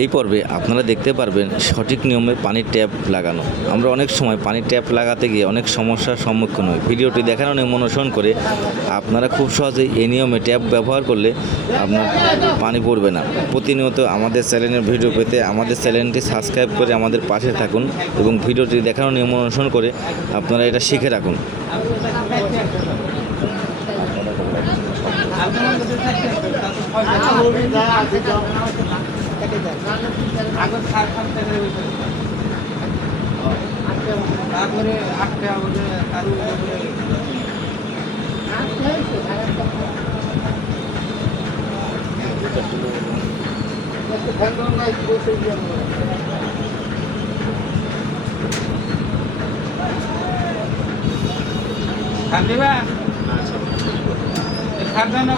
এই পর্বে আপনারা দেখতে পারবেন সঠিক নিয়মে পানির ট্যাপ লাগানো। আমরা অনেক সময় পানির ট্যাপ লাগাতে গিয়ে অনেক সমস্যার সম্মুখীন হই। ভিডিওটি দেখার অনেক অনুসরণ করে আপনারা খুব সহজেই এই নিয়মে ট্যাপ ব্যবহার করলে আপনার পানি পড়বে না। প্রতিনিয়ত আমাদের চ্যানেলের ভিডিও পেতে আমাদের চ্যানেলটি সাবস্ক্রাইব করে আমাদের পাশে থাকুন এবং ভিডিওটি দেখার নিয়ম অনুসরণ করে আপনারা এটা শিখে রাখুন। খাদ্য না